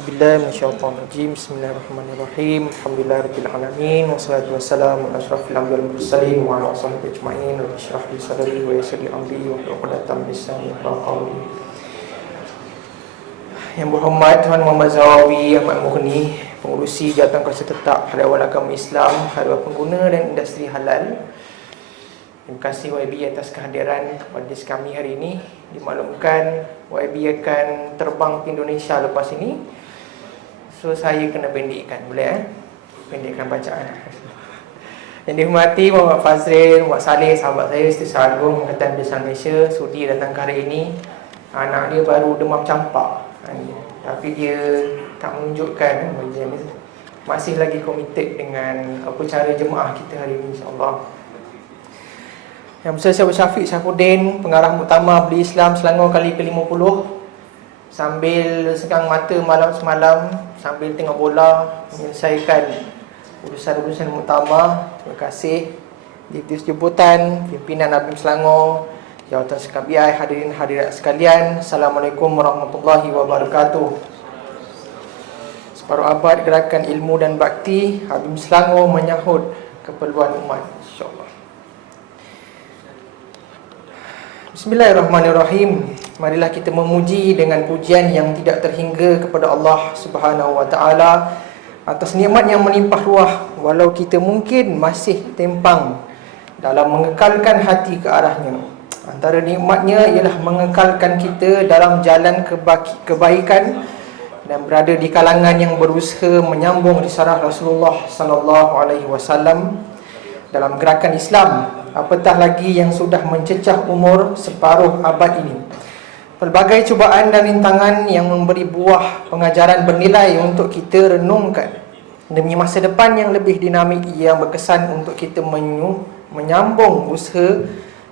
A'udzubillahi minasyaitonirrajim. Bismillahirrahmanirrahim. Alhamdulillahirabbil alamin wassalatu wassalamu ala asyrafil anbiya'i wal mursalin wa ala ashabihi ajma'in. Rabbi shrah li sadri wa yassir li amri wahlul 'uqdatam min lisani yafqahu qawli. Yang berhormat Tuan Muhammad Zawawi Ahmad Mughni, pengurusi Jabatan Kuasa Tetap Hal-Ehwal Agama Islam, Hal-Ehwal Pengguna dan Industri Halal. Terima kasih YB atas kehadiran majlis kami hari ini. Dimaklumkan YB akan terbang ke Indonesia lepas ini, so saya kena pendekkan, boleh pendekkan bacaan. Yang dihormati Muhammad Fazril, Muhammad Saleh, sahabat saya, Setiausaha Agung Angkatan Barisan Malaysia, sudi datang ke hari ini. Anak dia baru demam campak, tapi dia tak menunjukkan, masih lagi komited dengan upacara jemaah kita hari ini, insyaAllah. Yang besar Syekh Syafiq Syafuddin, pengarah muktamar Beli Islam Selangor kali ke-50, sambil segang mata malam semalam, sambil tengok bola, menyelesaikan urusan-urusan muktamar. Terima kasih diutus jemputan pimpinan ABIM Selangor, Jawatan Sekam BI, hadirin hadirat sekalian. Assalamualaikum warahmatullahi wabarakatuh. Separuh abad gerakan ilmu dan bakti, ABIM Selangor menyahut keperluan umat, insyaAllah. Bismillahirrahmanirrahim. Marilah kita memuji dengan pujian yang tidak terhingga kepada Allah Subhanahu wa taala atas nikmat yang melimpah ruah, walau kita mungkin masih tempang dalam mengekalkan hati ke arahnya. Antara nikmatnya ialah mengekalkan kita dalam jalan kebaikan dan berada di kalangan yang berusaha menyambung risalah Rasulullah sallallahu alaihi wasallam dalam gerakan Islam, apatah lagi yang sudah mencecah umur separuh abad ini. Pelbagai cubaan dan rintangan yang memberi buah pengajaran bernilai untuk kita renungkan demi masa depan yang lebih dinamik, yang berkesan untuk kita menyambung usaha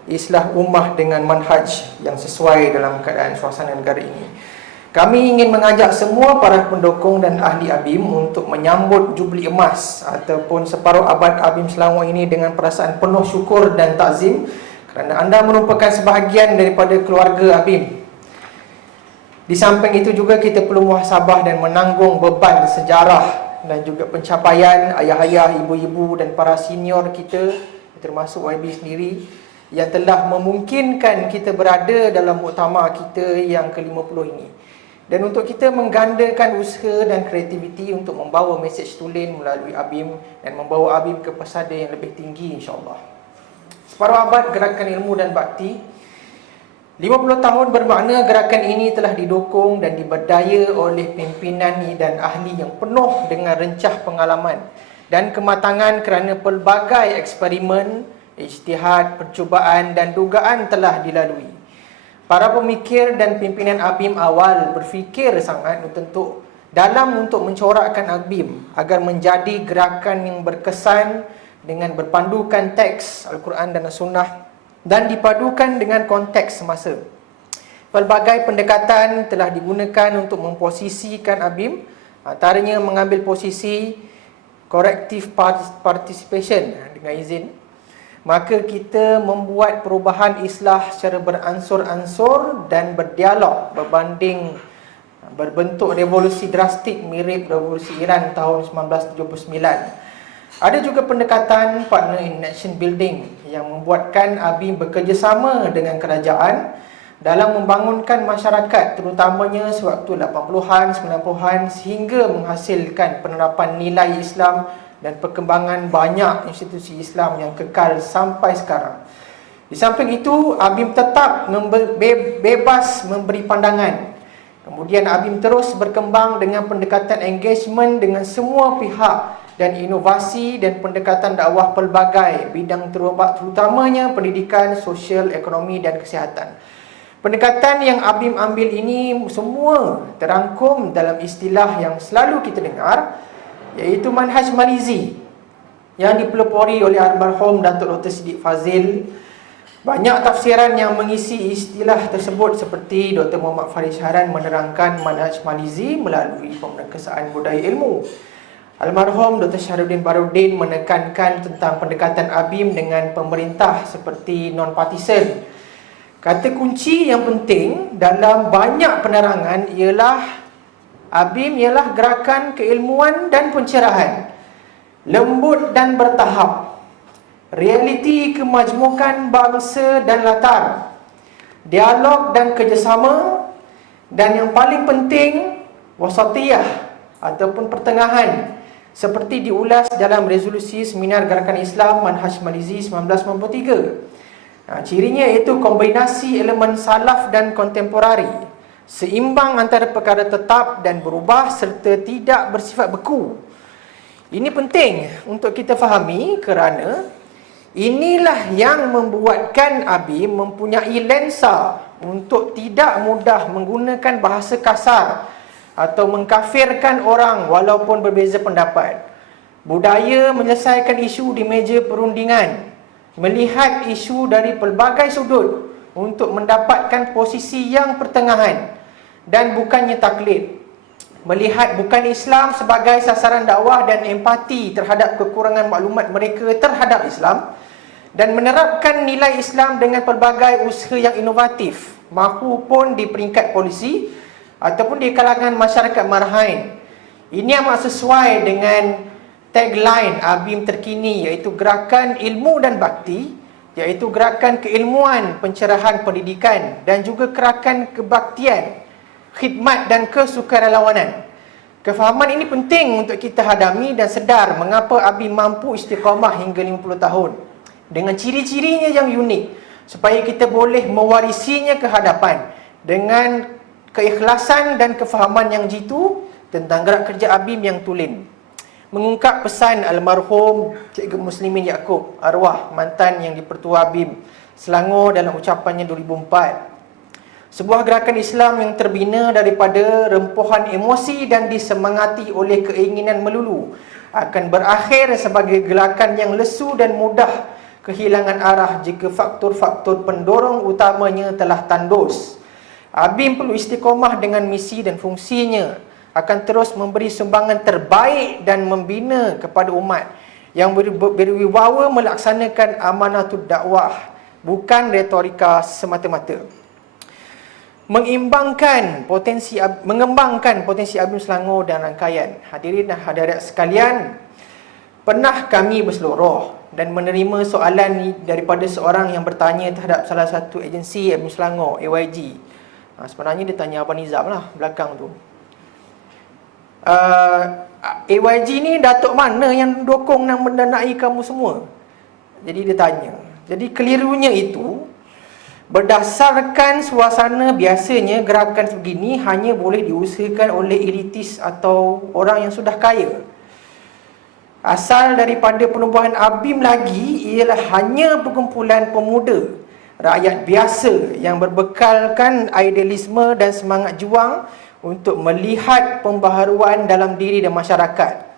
islah ummah dengan manhaj yang sesuai dalam keadaan suasana negara ini. Kami ingin mengajak semua para pendukung dan ahli ABIM untuk menyambut Jubli Emas ataupun separuh abad ABIM Selangor ini dengan perasaan penuh syukur dan takzim, kerana anda merupakan sebahagian daripada keluarga ABIM. Di samping itu juga kita perlu muhasabah dan menanggung beban sejarah dan juga pencapaian ayah-ayah, ibu-ibu dan para senior kita, termasuk YB sendiri, yang telah memungkinkan kita berada dalam muktamar kita yang ke-50 ini. Dan untuk kita menggandakan usaha dan kreativiti untuk membawa mesej tulen melalui ABIM dan membawa ABIM ke pesada yang lebih tinggi, insyaAllah. Separuh abad gerakan ilmu dan bakti, 50 tahun bermakna gerakan ini telah didukung dan diberdaya oleh pimpinan dan ahli yang penuh dengan rencah pengalaman dan kematangan, kerana pelbagai eksperimen, ijtihad, percubaan dan dugaan telah dilalui. Para pemikir dan pimpinan ABIM awal berfikir sangat untuk mencorakkan ABIM agar menjadi gerakan yang berkesan dengan berpandukan teks Al-Quran dan As-Sunnah dan dipadukan dengan konteks semasa. Pelbagai pendekatan telah digunakan untuk memposisikan ABIM, antaranya mengambil posisi corrective participation dengan izin. Maka kita membuat perubahan islah secara beransur-ansur dan berdialog berbanding berbentuk revolusi drastik mirip revolusi Iran tahun 1979. Ada juga pendekatan partner in nation building yang membuatkan ABIM bekerjasama dengan kerajaan dalam membangunkan masyarakat, terutamanya sewaktu 80-an, 90-an, sehingga menghasilkan penerapan nilai Islam dan perkembangan banyak institusi Islam yang kekal sampai sekarang. Di samping itu, ABIM tetap bebas memberi pandangan. Kemudian ABIM terus berkembang dengan pendekatan engagement dengan semua pihak dan inovasi dan pendekatan dakwah pelbagai bidang, terutamanya pendidikan, sosial, ekonomi dan kesihatan. Pendekatan yang ABIM ambil ini semua terangkum dalam istilah yang selalu kita dengar, iaitu manhaj Malizi, yang dipelopori oleh almarhum Datuk Dr. Siddiq Fazil. Banyak tafsiran yang mengisi istilah tersebut, seperti Dr. Muhammad Farid Syahran menerangkan manhaj Malizi melalui pemeriksaan budaya ilmu. Almarhum Dr. Syahrudin Barudin menekankan tentang pendekatan ABIM dengan pemerintah seperti non-partisan. Kata kunci yang penting dalam banyak penerangan ialah ABIM ialah gerakan keilmuan dan pencerahan, lembut dan bertahap, realiti kemajmukan bangsa dan latar, dialog dan kerjasama, dan yang paling penting, wasatiyah ataupun pertengahan, seperti diulas dalam resolusi Seminar Gerakan Islam Manhaj Malizi 1993. Cirinya iaitu kombinasi elemen salaf dan kontemporari, seimbang antara perkara tetap dan berubah serta tidak bersifat beku. Ini penting untuk kita fahami kerana inilah yang membuatkan ABIM mempunyai lensa untuk tidak mudah menggunakan bahasa kasar atau mengkafirkan orang walaupun berbeza pendapat. Budaya menyelesaikan isu di meja perundingan, melihat isu dari pelbagai sudut untuk mendapatkan posisi yang pertengahan dan bukannya taklid. Melihat bukan Islam sebagai sasaran dakwah dan empati terhadap kekurangan maklumat mereka terhadap Islam, dan menerapkan nilai Islam dengan pelbagai usaha yang inovatif, mahupun di peringkat polisi ataupun di kalangan masyarakat marahain. Ini amat sesuai dengan tagline ABIM terkini, iaitu gerakan ilmu dan bakti, iaitu gerakan keilmuan, pencerahan pendidikan, dan juga gerakan kebaktian, khidmat dan kesukarelawanan. Kefahaman ini penting untuk kita hadami dan sedar mengapa ABIM mampu istiqamah hingga 50 tahun dengan ciri-cirinya yang unik, supaya kita boleh mewarisinya ke hadapan dengan keikhlasan dan kefahaman yang jitu tentang gerak kerja ABIM yang tulen. Mengungkap pesan almarhum Cikgu Muslimin Yaakob, arwah mantan yang di-Pertua ABIM Selangor dalam ucapannya 2004. Sebuah gerakan Islam yang terbina daripada rempuhan emosi dan disemangati oleh keinginan melulu akan berakhir sebagai gerakan yang lesu dan mudah kehilangan arah jika faktor-faktor pendorong utamanya telah tandus. ABIM perlu istiqamah dengan misi dan fungsinya, akan terus memberi sumbangan terbaik dan membina kepada umat yang berwibawa melaksanakan amanatud dakwah, bukan retorika semata-mata. Mengembangkan potensi ABIM Selangor dan rangkaian. Hadirin dan hadirat sekalian, pernah kami berseluruh dan menerima soalan ni daripada seorang yang bertanya terhadap salah satu agensi ABIM Selangor, AYG. Sebenarnya dia tanya Abang Nizam lah belakang tu. AYG ni datuk mana yang dukung dan mendanai kamu semua? Jadi dia tanya. Jadi kelirunya itu, berdasarkan suasana biasanya gerakan begini hanya boleh diusahakan oleh elitis atau orang yang sudah kaya. Asal daripada penubuhan ABIM lagi ialah hanya perkumpulan pemuda, rakyat biasa yang berbekalkan idealisme dan semangat juang untuk melihat pembaharuan dalam diri dan masyarakat.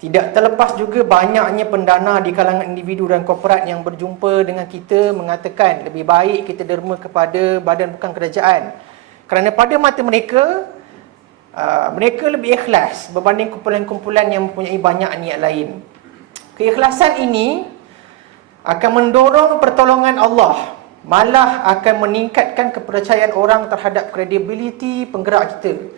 Tidak terlepas juga banyaknya pendana di kalangan individu dan korporat yang berjumpa dengan kita mengatakan lebih baik kita derma kepada badan bukan kerajaan, kerana pada mata mereka, mereka lebih ikhlas berbanding kumpulan-kumpulan yang mempunyai banyak niat lain. Keikhlasan ini akan mendorong pertolongan Allah, malah akan meningkatkan kepercayaan orang terhadap kredibiliti penggerak kita.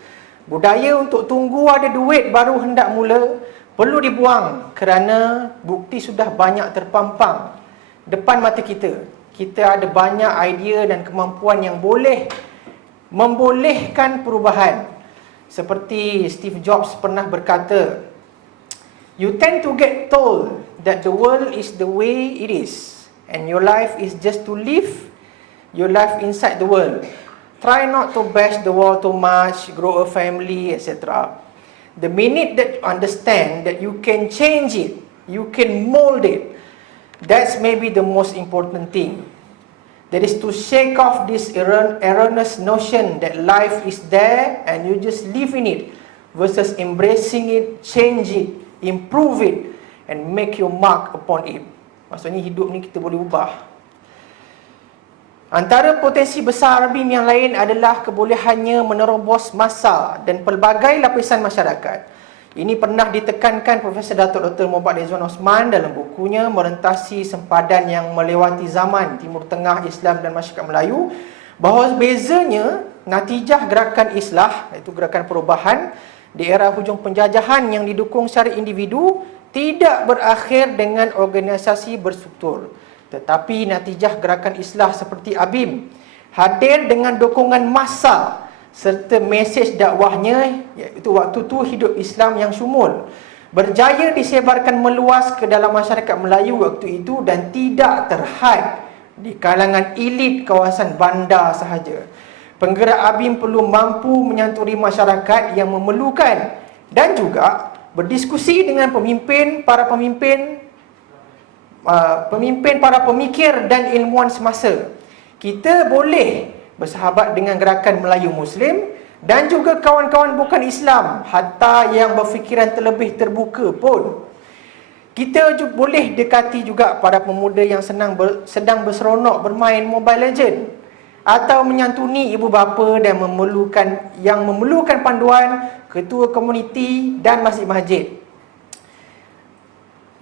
Budaya untuk tunggu ada duit baru hendak mula perlu dibuang, kerana bukti sudah banyak terpampang depan mata kita. Kita ada banyak idea dan kemampuan yang boleh membolehkan perubahan. Seperti Steve Jobs pernah berkata, "You tend to get told that the world is the way it is, and your life is just to live your life inside the world. Try not to bash the world too much, grow a family, etc. The minute that you understand that you can change it, you can mold it, that's maybe the most important thing. That is to shake off this erroneous notion that life is there and you just live in it, versus embracing it, change it, improve it, and make your mark upon it." Maksudnya hidup ni kita boleh ubah. Antara potensi besar ABIM yang lain adalah kebolehannya menerobos massa dan pelbagai lapisan masyarakat. Ini pernah ditekankan Profesor Datuk Dr. Muhammad Rizwan Osman dalam bukunya Merentasi Sempadan yang Melewati Zaman Timur Tengah, Islam dan Masyarakat Melayu, bahawa bezanya natijah gerakan islah, iaitu gerakan perubahan, di era hujung penjajahan yang didukung secara individu tidak berakhir dengan organisasi berstruktur, tetapi natijah gerakan islah seperti ABIM hadir dengan dukungan massa serta mesej dakwahnya, iaitu waktu tu hidup Islam yang syumul, berjaya disebarkan meluas ke dalam masyarakat Melayu waktu itu dan tidak terhad di kalangan elit kawasan bandar sahaja. Penggerak ABIM perlu mampu menyantuni masyarakat yang memerlukan dan juga berdiskusi dengan para pemikir dan ilmuwan semasa. Kita boleh bersahabat dengan gerakan Melayu Muslim dan juga kawan-kawan bukan Islam, hatta yang berfikiran terlebih terbuka pun. Kita juga boleh dekati juga para pemuda yang sedang berseronok bermain Mobile Legend, atau menyantuni ibu bapa dan memerlukan panduan ketua komuniti dan masjid-masjid.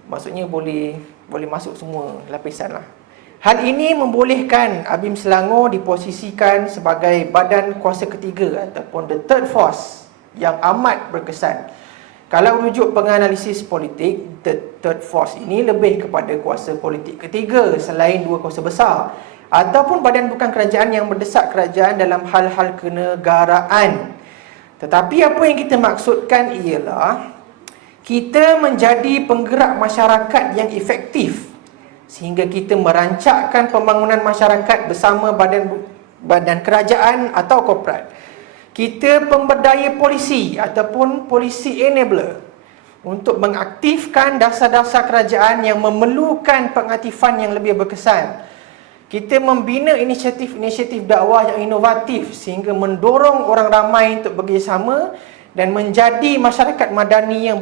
Maksudnya boleh masuk semua lapisan lah. Hal ini membolehkan ABIM Selangor diposisikan sebagai badan kuasa ketiga ataupun the third force yang amat berkesan. Kalau rujuk penganalisis politik, the third force ini lebih kepada kuasa politik ketiga selain dua kuasa besar, ataupun badan bukan kerajaan yang mendesak kerajaan dalam hal-hal kenegaraan. Tetapi apa yang kita maksudkan ialah kita menjadi penggerak masyarakat yang efektif, sehingga kita merancangkan pembangunan masyarakat bersama badan kerajaan atau korporat. Kita pemberdaya polisi ataupun polisi enabler untuk mengaktifkan dasar-dasar kerajaan yang memerlukan pengaktifan yang lebih berkesan. Kita membina inisiatif-inisiatif dakwah yang inovatif sehingga mendorong orang ramai untuk bekerjasama dan menjadi masyarakat madani yang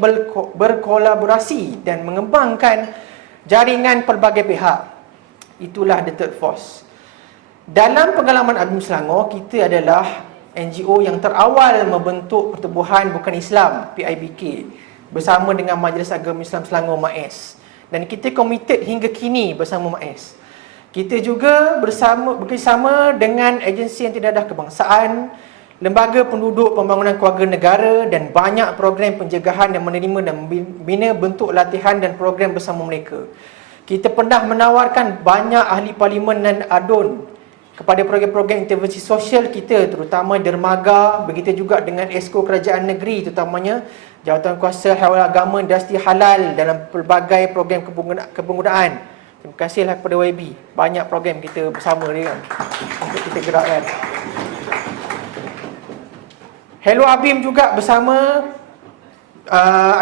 berkolaborasi dan mengembangkan jaringan pelbagai pihak. Itulah the third force. Dalam pengalaman ABIM Selangor, kita adalah NGO yang terawal membentuk Pertubuhan Bukan Islam PIBK bersama dengan Majlis Agama Islam Selangor MAIS, dan kita komited hingga kini bersama MAIS. Kita juga bekerjasama dengan agensi yang tidak ada kebangsaan, lembaga penduduk pembangunan keluarga negara dan banyak program pencegahan dan menerima dan membina bentuk latihan dan program bersama mereka. Kita pernah menawarkan banyak ahli parlimen dan ADUN kepada program-program intervensi sosial kita, terutama dermaga, begitu juga dengan esko kerajaan negeri, terutamanya jawatan kuasa hal agama industri halal dalam pelbagai program kepenggunaan. Terima kasihlah kepada YB, banyak program kita bersama dia untuk kita gerakkan. Hello ABIM juga bersama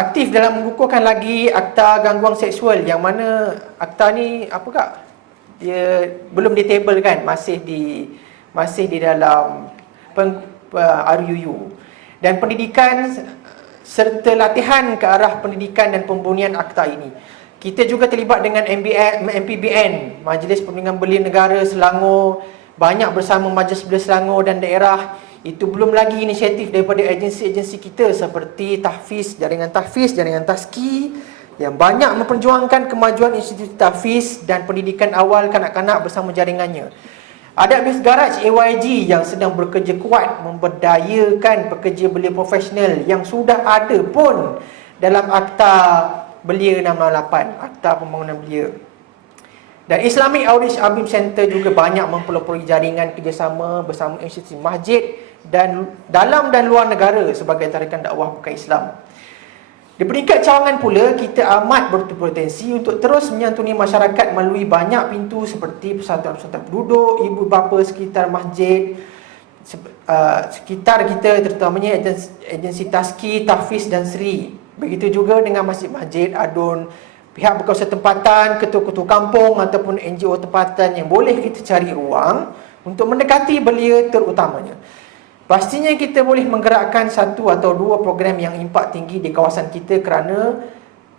aktif dalam mengukuhkan lagi Akta Gangguan Seksual, yang mana akta ni apa kak? Dia belum ditabelkan, masih di dalam RUU. Dan pendidikan serta latihan ke arah pendidikan dan pembunyian akta ini. Kita juga terlibat dengan MPBN, Majlis Perlindungan Belia Negara Selangor, banyak bersama Majlis Belia Selangor dan daerah. Itu belum lagi inisiatif daripada agensi-agensi kita seperti Jaringan Taski yang banyak memperjuangkan kemajuan institusi tahfiz dan pendidikan awal kanak-kanak bersama jaringannya. Ada Miss Garaj AYG yang sedang bekerja kuat memberdayakan pekerja belia profesional yang sudah ada pun dalam Akta Belia 668, Akta Pembangunan Belia. Dan Islamic Outreach ABIM Center juga banyak mempelopori jaringan kerjasama bersama institusi masjid dan dalam dan luar negara sebagai tarikan dakwah bukan Islam. Di peringkat cawangan pula, kita amat berpotensi untuk terus menyantuni masyarakat melalui banyak pintu seperti persatuan-persatuan penduduk, ibu bapa sekitar masjid, sekitar kita, terutamanya agensi Taski, Tahfiz dan Seri. Begitu juga dengan masjid-masjid, ADUN, pihak berkuasa tempatan, ketua-ketua kampung ataupun NGO tempatan yang boleh kita cari ruang untuk mendekati belia terutamanya. Pastinya kita boleh menggerakkan satu atau dua program yang impak tinggi di kawasan kita kerana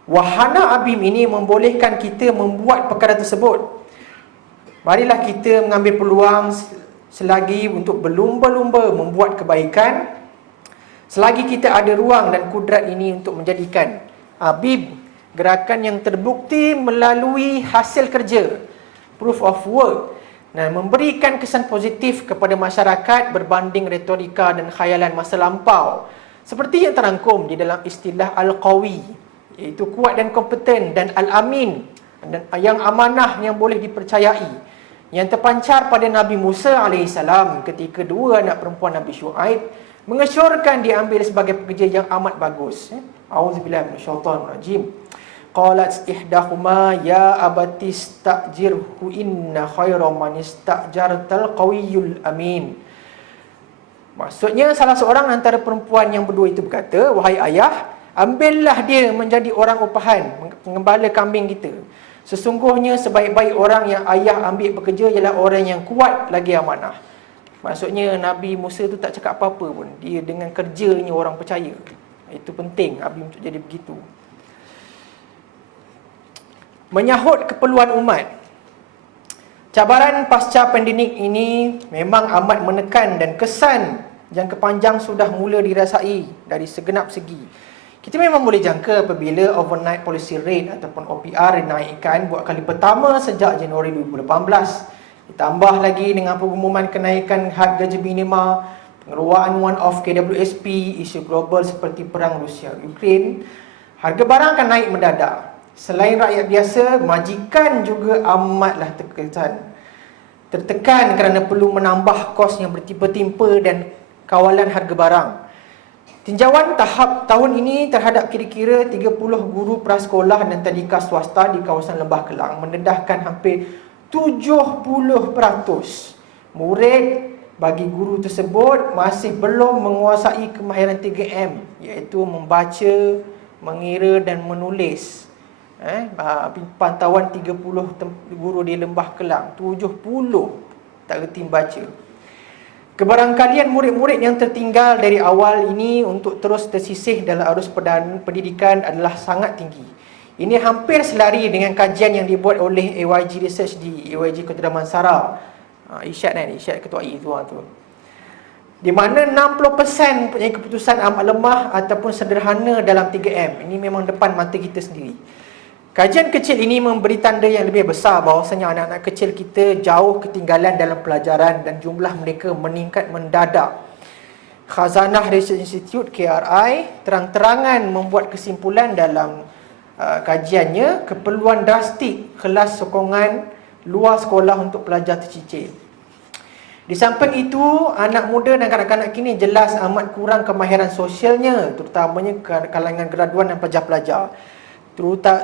wahana ABIM ini membolehkan kita membuat perkara tersebut. Marilah kita mengambil peluang selagi untuk berlumba-lumba membuat kebaikan, selagi kita ada ruang dan kudrat ini untuk menjadikan ABIM gerakan yang terbukti melalui hasil kerja, proof of work, dan memberikan kesan positif kepada masyarakat berbanding retorika dan khayalan masa lampau. Seperti yang terangkum di dalam istilah Al-Qawi, iaitu kuat dan kompeten, dan Al-Amin, dan yang amanah, yang boleh dipercayai, yang terpancar pada Nabi Musa AS ketika dua anak perempuan Nabi Syuaib mengesyorkan diambil sebagai pekerja yang amat bagus. Auzubillahi minasyaitonirrajim. Qalat ihdahuma ya abatis ta'jirhu inna khayra man istajartal qawiyul amin. Maksudnya salah seorang antara perempuan yang berdua itu berkata, wahai ayah, ambillah dia menjadi orang upahan, pengembala kambing kita. Sesungguhnya sebaik-baik orang yang ayah ambil bekerja ialah orang yang kuat lagi amanah. Maksudnya Nabi Musa tu tak cakap apa-apa pun. Dia dengan kerjanya orang percaya. Itu penting Nabi untuk jadi begitu. Menyahut keperluan umat. Cabaran pasca pandemik ini memang amat menekan, dan kesan jangka panjang sudah mula dirasai dari segenap segi. Kita memang boleh jangka apabila overnight policy rate ataupun OPR dinaikkan buat kali pertama sejak Januari 2018. Ditambah lagi dengan pengumuman kenaikan had gaji minima, pengeluaran one-off KWSP, isu global seperti perang Rusia-Ukraine, harga barang akan naik mendadak. Selain rakyat biasa, majikan juga amatlah tertekan kerana perlu menambah kos yang bertimpa-timpa dan kawalan harga barang. Tinjauan tahap tahun ini terhadap kira-kira 30 guru prasekolah dan tadika swasta di kawasan Lembah Kelang mendedahkan hampir 70% murid bagi guru tersebut masih belum menguasai kemahiran 3M, iaitu membaca, mengira dan menulis. Pantauan 30 guru di Lembah Kelang, 70 tak reti membaca. Kebarangkalian murid-murid yang tertinggal dari awal ini untuk terus tersisih dalam arus pendidikan adalah sangat tinggi. Ini hampir selari dengan kajian yang dibuat oleh AYG Research di AYG Kota Damansara. Irsyad kan, Irsyad Ketua I tu. Di mana 60% punya keputusan amat lemah ataupun sederhana dalam 3M. Ini memang depan mata kita sendiri. Kajian kecil ini memberi tanda yang lebih besar bahawasanya anak-anak kecil kita jauh ketinggalan dalam pelajaran dan jumlah mereka meningkat mendadak. Khazanah Research Institute KRI terang-terangan membuat kesimpulan dalam kajiannya keperluan drastik kelas sokongan luar sekolah untuk pelajar tercicir. Di samping itu, anak muda dan kanak-kanak kini jelas amat kurang kemahiran sosialnya, terutamanya kalangan graduan dan pelajar-pelajar.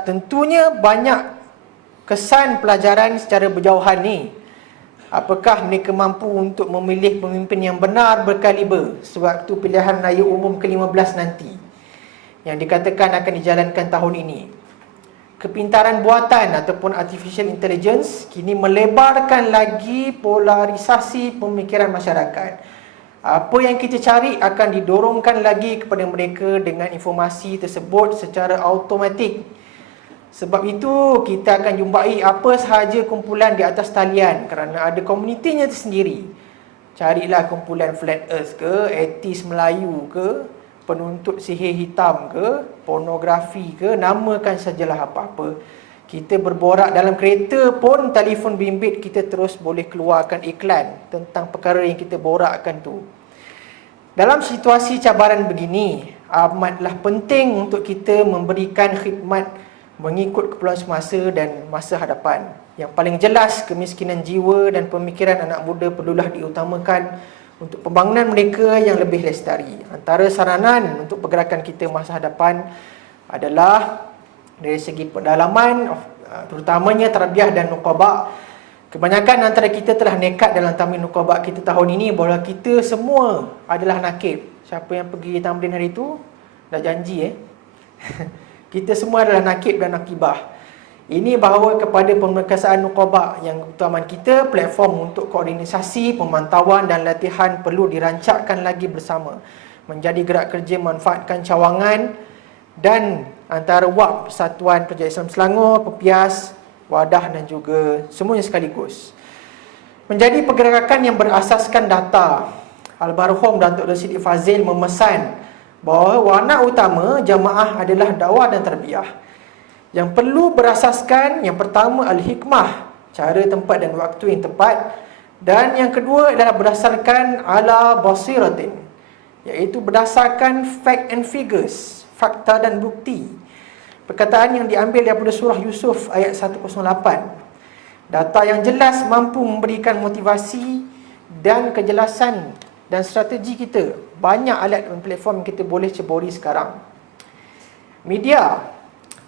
Tentunya banyak kesan pelajaran secara berjauhan ni. Apakah mereka mampu untuk memilih pemimpin yang benar berkaliber sewaktu pilihan raya umum ke-15 nanti, yang dikatakan akan dijalankan tahun ini. Kepintaran buatan ataupun artificial intelligence kini melebarkan lagi polarisasi pemikiran masyarakat. Apa yang kita cari akan didorongkan lagi kepada mereka dengan informasi tersebut secara automatik. Sebab itu, kita akan jumpai apa sahaja kumpulan di atas talian kerana ada komunitinya tersendiri. Carilah kumpulan Flat Earth ke, etis Melayu ke, penuntut sihir hitam ke, pornografi ke, namakan sajalah apa-apa. Kita berborak dalam kereta pun, telefon bimbit kita terus boleh keluarkan iklan tentang perkara yang kita borakkan tu. Dalam situasi cabaran begini, amatlah penting untuk kita memberikan khidmat mengikut keperluan semasa dan masa hadapan. Yang paling jelas, kemiskinan jiwa dan pemikiran anak muda perlulah diutamakan untuk pembangunan mereka yang lebih lestari. Antara saranan untuk pergerakan kita masa hadapan adalah dari segi pendalaman, terutamanya tarbiyah dan nuqaba. Kebanyakan antara kita telah nekat dalam tamrin nuqaba kita tahun ini bahawa kita semua adalah nakib. Siapa yang pergi tamrin hari itu dah janji kita semua adalah nakib dan nakibah. Ini bahawa kepada pemerkasaan nuqaba yang keutamaan kita, platform untuk koordinasi, pemantauan dan latihan perlu dirancangkan lagi bersama. Menjadi gerak kerja manfaatkan cawangan dan antara WAP, Persatuan Pelajar Islam Selangor, Pepias, Wadah dan juga semuanya sekaligus. Menjadi pergerakan yang berasaskan data. Almarhum Datuk Siddiq Fazil memesan bahawa warna utama jamaah adalah dakwah dan tarbiyah. Yang perlu berasaskan, yang pertama al-hikmah, cara, tempat dan waktu yang tepat. Dan yang kedua adalah berdasarkan ala basiratin, iaitu berdasarkan fact and figures, fakta dan bukti. Perkataan yang diambil daripada surah Yusuf ayat 108. Data yang jelas mampu memberikan motivasi dan kejelasan dan strategi kita. Banyak alat dan platform yang kita boleh ceburi sekarang. Media,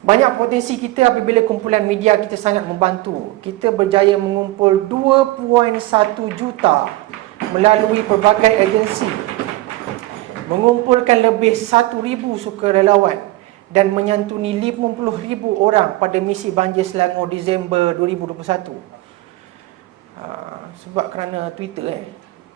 banyak potensi kita apabila kumpulan media kita sangat membantu. Kita berjaya mengumpul 2.1 juta melalui pelbagai agensi, mengumpulkan lebih 1,000 sukarelawan dan menyantuni 50,000 orang pada misi banjir Selangor Disember 2021. Sebab kerana Twitter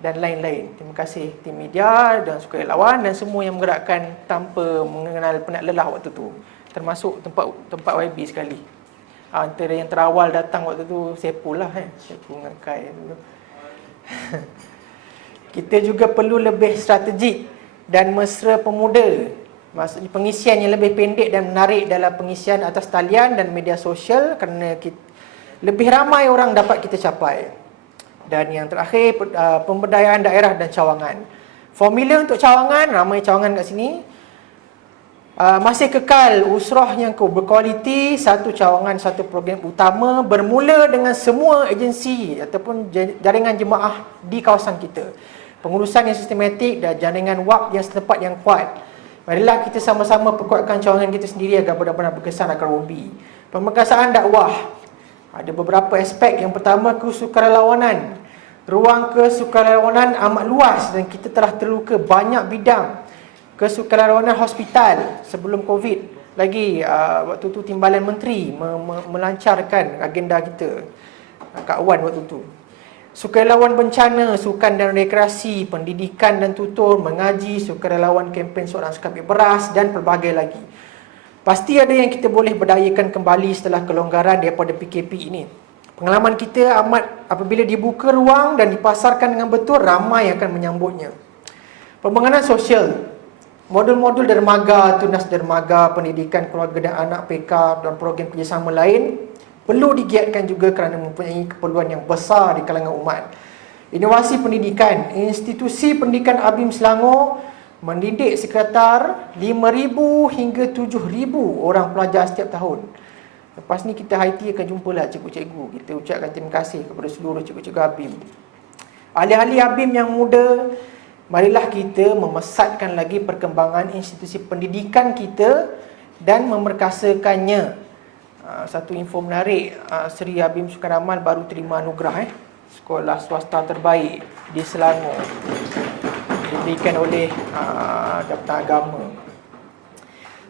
dan lain-lain. Terima kasih tim media dan sukarelawan dan semua yang menggerakkan tanpa mengenal penat lelah waktu tu. Termasuk tempat YB sekali. Antara yang terawal datang waktu tu Sepul lah Sepul dengan Kai dulu. Kita juga perlu lebih strategik dan mesra pemuda. Maksudnya pengisian yang lebih pendek dan menarik dalam pengisian atas talian dan media sosial kerana lebih ramai orang dapat kita capai. Dan yang terakhir, pemberdayaan daerah dan cawangan. Formula untuk cawangan, ramai cawangan kat sini. Masih kekal usrah yang berkualiti, satu cawangan, satu program utama bermula dengan semua agensi ataupun jaringan jemaah di kawasan kita. Pengurusan yang sistematik dan jaringan wak yang setempat yang kuat. Marilah kita sama-sama perkuatkan cawangan kita sendiri agar benar-benar berkesan akan Robi. Pemerkasaan dakwah. Ada beberapa aspek. Yang pertama, kesukarelawanan. Ruang kesukarelawanan amat luas dan kita telah terluka banyak bidang. Kesukarelawanan hospital sebelum Covid. Lagi waktu tu Timbalan Menteri melancarkan agenda kita. Kak Wan waktu tu. Sukarelawan bencana, sukan dan rekreasi, pendidikan dan tutur, mengaji, sukarelawan kempen soalan sekapit beras dan pelbagai lagi. Pasti ada yang kita boleh berdayakan kembali setelah kelonggaran daripada PKP ini. Pengalaman kita amat apabila dibuka ruang dan dipasarkan dengan betul, ramai akan menyambutnya. Pembangunan sosial, modul-modul dermaga, tunas dermaga, pendidikan keluarga dan anak PK dan program kerjasama lain perlu digiatkan juga kerana mempunyai keperluan yang besar di kalangan umat. Inovasi pendidikan, institusi pendidikan ABIM Selangor mendidik sekitar 5,000 hingga 7,000 orang pelajar setiap tahun. Lepas ni kita Haiti akan jumpalah cikgu-cikgu. Kita ucapkan terima kasih kepada seluruh cikgu-cikgu ABIM. Ahli-ahli ABIM yang muda, marilah kita memesatkan lagi perkembangan institusi pendidikan kita dan memerkasakannya. Satu info menarik, Seri ABIM Sukaramal baru terima anugerah sekolah swasta terbaik di Selangor, diberikan oleh Jabatan Agama.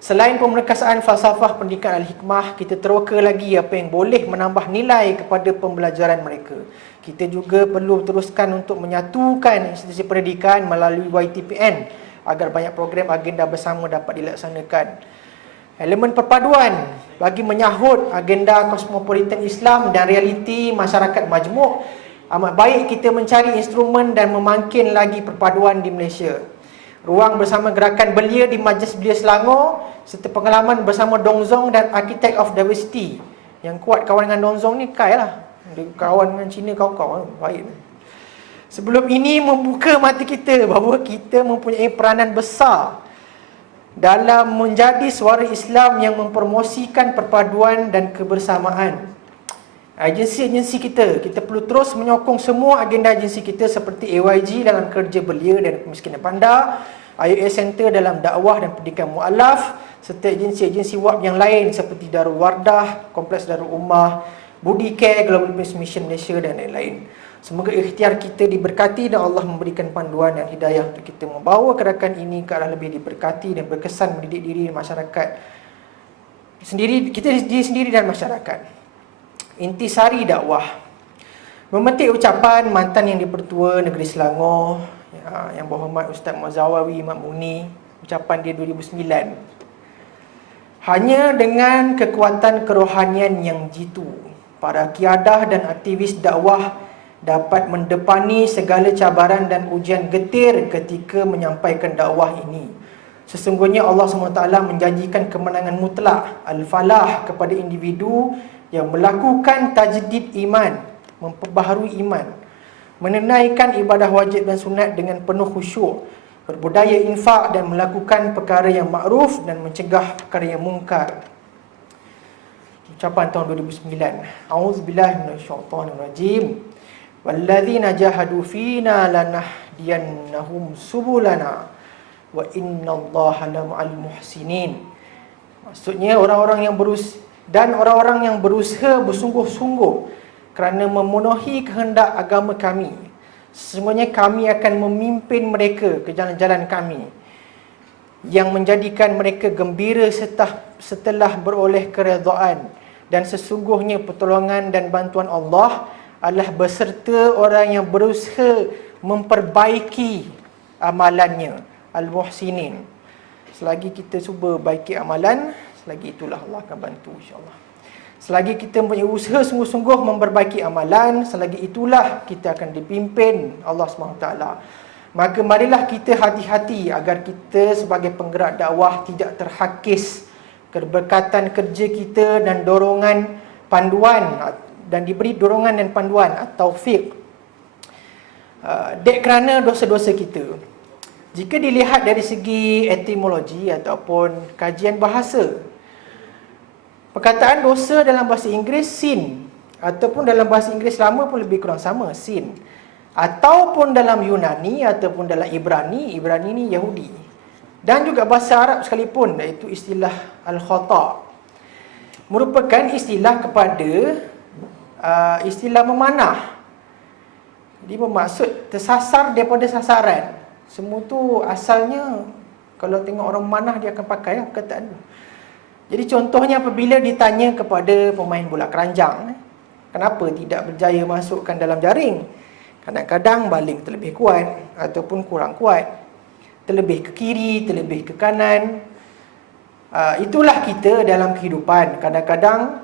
Selain pemerkasaan falsafah pendidikan Al-Hikmah, kita teroka lagi apa yang boleh menambah nilai kepada pembelajaran mereka. Kita juga perlu teruskan untuk menyatukan institusi pendidikan melalui YTPN agar banyak program agenda bersama dapat dilaksanakan. Elemen perpaduan bagi menyahut agenda kosmopolitan Islam dan realiti masyarakat majmuk. Amat baik kita mencari instrumen dan memakin lagi perpaduan di Malaysia. Ruang bersama gerakan belia di Majlis Belia Selangor serta pengalaman bersama Dongzong dan Architect of Diversity. Yang kuat kawan dengan Dongzong ni Kai lah. Dia kawan dengan Cina kau-kau baik. Sebelum ini membuka mata kita bahawa kita mempunyai peranan besar dalam menjadi suara Islam yang mempromosikan perpaduan dan kebersamaan. Agensi-agensi kita perlu terus menyokong semua agenda agensi kita seperti AYG dalam kerja belia dan kemiskinan panda, IOS Center dalam dakwah dan pendidikan mu'alaf, serta agensi-agensi WAP yang lain seperti Darul Wardah, Kompleks Darul Ummah, Budi Care, Global Peace Mission Malaysia dan lain-lain. Semoga ikhtiar kita diberkati dan Allah memberikan panduan dan hidayah untuk kita membawa gerakan ini ke arah lebih diberkati dan berkesan mendidik diri masyarakat sendiri, kita diri sendiri dan masyarakat. Intisari dakwah. Memetik ucapan mantan yang di-Pertua Negeri Selangor, yang berhormat Ustaz Muazzawawi Mat Muni, ucapan dia 2009. Hanya dengan kekuatan kerohanian yang jitu, para kiadah dan aktivis dakwah dapat mendepani segala cabaran dan ujian getir ketika menyampaikan dakwah ini. Sesungguhnya Allah SWT menjanjikan kemenangan mutlak al-falah kepada individu yang melakukan tajdid iman, memperbaharui iman, menunaikan ibadah wajib dan sunat dengan penuh khusyuk, berbudaya infak dan melakukan perkara yang makruf dan mencegah perkara yang mungkar. Ucapan tahun 2009. A'udzubillahi minasyaitonirrajim. Walladzina jahadu fina lanahdiyannahum subulana wa innallaha lama'al muhsinin. Maksudnya orang-orang yang berusaha bersungguh-sungguh kerana memenuhi kehendak agama kami, sesungguhnya kami akan memimpin mereka ke jalan-jalan kami yang menjadikan mereka gembira setelah beroleh keredaan, dan sesungguhnya pertolongan dan bantuan Allah adalah beserta orang yang berusaha memperbaiki amalannya, al-muhsinin. Selagi kita cuba baiki amalan, selagi itulah Allah akan bantu, insya-Allah. Selagi kita mempunyai usaha sungguh-sungguh memperbaiki amalan, selagi itulah kita akan dipimpin Allah SWT. Maka marilah kita hati-hati agar kita sebagai penggerak dakwah tidak terhakis keberkatan kerja kita dan dorongan panduan, dan diberi dorongan dan panduan atau taufik dek kerana dosa-dosa kita. Jika dilihat dari segi etimologi ataupun kajian bahasa, perkataan dosa dalam bahasa Inggeris sin, ataupun dalam bahasa Inggeris lama pun lebih kurang sama, sin. Ataupun dalam Yunani ataupun dalam Ibrani ni Yahudi. Dan juga bahasa Arab sekalipun, iaitu istilah al-khata, merupakan istilah kepada istilah memanah. Jadi bermaksud tersasar daripada sasaran. Semua tu asalnya, kalau tengok orang memanah dia akan pakai perkataan tu. Jadi contohnya apabila ditanya kepada pemain bola keranjang, kenapa tidak berjaya masukkan dalam jaring? Kadang-kadang baling terlebih kuat ataupun kurang kuat, terlebih ke kiri, terlebih ke kanan. Itulah kita dalam kehidupan. Kadang-kadang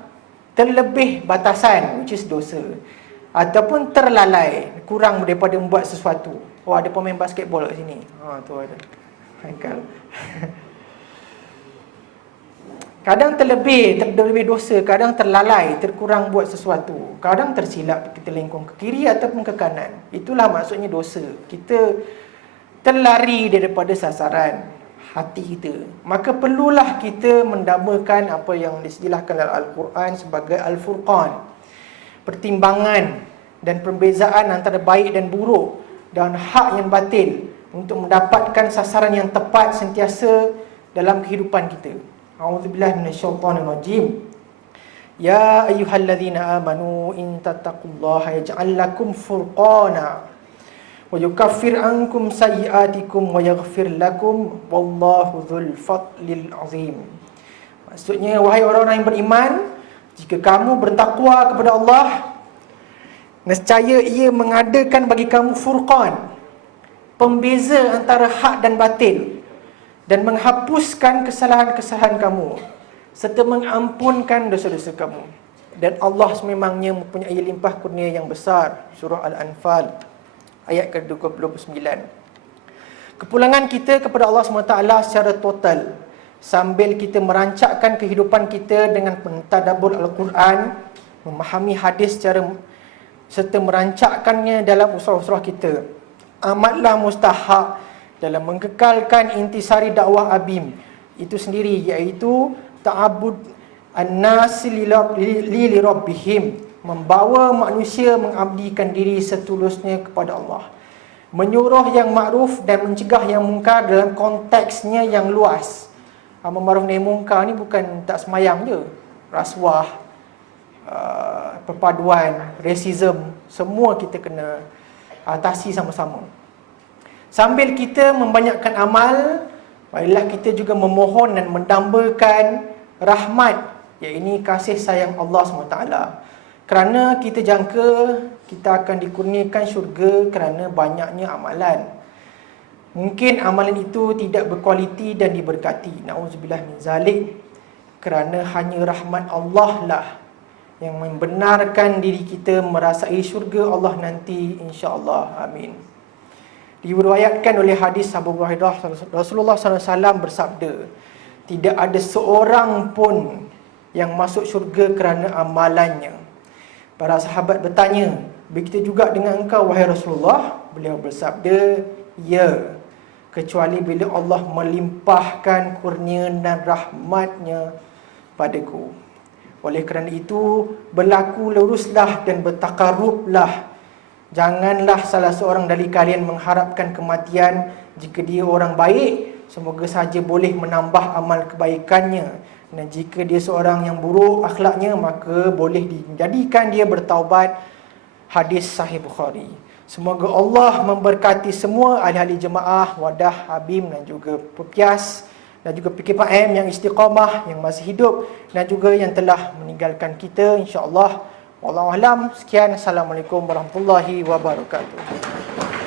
terlebih batasan, which is dosa, ataupun terlalai, kurang daripada membuat sesuatu. Oh, ada pemain basketball kat sini. Tu ada. Haikal. Kadang terlebih dosa, kadang terlalai, terkurang buat sesuatu. Kadang tersilap kita lengkung ke kiri ataupun ke kanan. Itulah maksudnya dosa. Kita terlari daripada sasaran hati kita. Maka perlulah kita mendamakan apa yang disediakan dalam Al-Quran sebagai Al-Furqan, pertimbangan dan perbezaan antara baik dan buruk dan hak yang batil, untuk mendapatkan sasaran yang tepat sentiasa dalam kehidupan kita. A'udzubillahi minasyaitonirrajim. Ya ayyuhalladzina amanu in tattaqullaha yaj'al lakum furqana wa yukaffir ankum sayyi'atikum wa yaghfir lakum wallahu dzul fadlil azim. Maksudnya, wahai orang-orang yang beriman, jika kamu bertakwa kepada Allah, nescaya ia mengadakan bagi kamu furqan, pembeza antara hak dan batil, dan menghapuskan kesalahan-kesalahan kamu serta mengampunkan dosa-dosa kamu. Dan Allah sememangnya mempunyai limpah kurnia yang besar. Surah Al-Anfal ayat ke-29. Kepulangan kita kepada Allah SWT secara total, sambil kita merancakkan kehidupan kita dengan mentadabbur Al-Quran, memahami hadis serta merancakkannya dalam usrah-usrah kita, amatlah mustahak dalam mengekalkan intisari dakwah ABIM itu sendiri, iaitu ta'abud an-nas li rabbihim, membawa manusia mengabdikan diri setulusnya kepada Allah, menyuruh yang makruf dan mencegah yang mungkar dalam konteksnya yang luas. Amar ma'ruf nahi mungkar ni bukan tak semayang je, rasuah, perpaduan, racism, semua kita kena atasi sama-sama. Sambil kita membanyakkan amal, marilah kita juga memohon dan mendambakan rahmat, iaitu kasih sayang Allah SWT. Kerana kita jangka kita akan dikurniakan syurga kerana banyaknya amalan. Mungkin amalan itu tidak berkualiti dan diberkati, na'udzubillah min zalik, kerana hanya rahmat Allah lah yang membenarkan diri kita merasai syurga Allah nanti, insya-Allah. Amin. Diriwayatkan oleh hadis Abu Hurairah, Rasulullah SAW bersabda, tidak ada seorang pun yang masuk syurga kerana amalannya. Para sahabat bertanya, begitu juga dengan engkau wahai Rasulullah? Beliau bersabda, ya, kecuali bila Allah melimpahkan kurnia dan rahmatnya padaku. Oleh kerana itu, berlaku luruslah dan bertakarublah. Janganlah salah seorang dari kalian mengharapkan kematian jika dia orang baik, semoga saja boleh menambah amal kebaikannya. Dan jika dia seorang yang buruk akhlaknya, maka boleh dijadikan dia bertaubat. Hadis Sahih Bukhari. Semoga Allah memberkati semua ahli-ahli jemaah Wadah, Habim dan juga Pepias, dan juga PKPM yang istiqamah, yang masih hidup, dan juga yang telah meninggalkan kita, insya-Allah. Wallahu a'lam. Sekian, assalamualaikum warahmatullahi wabarakatuh.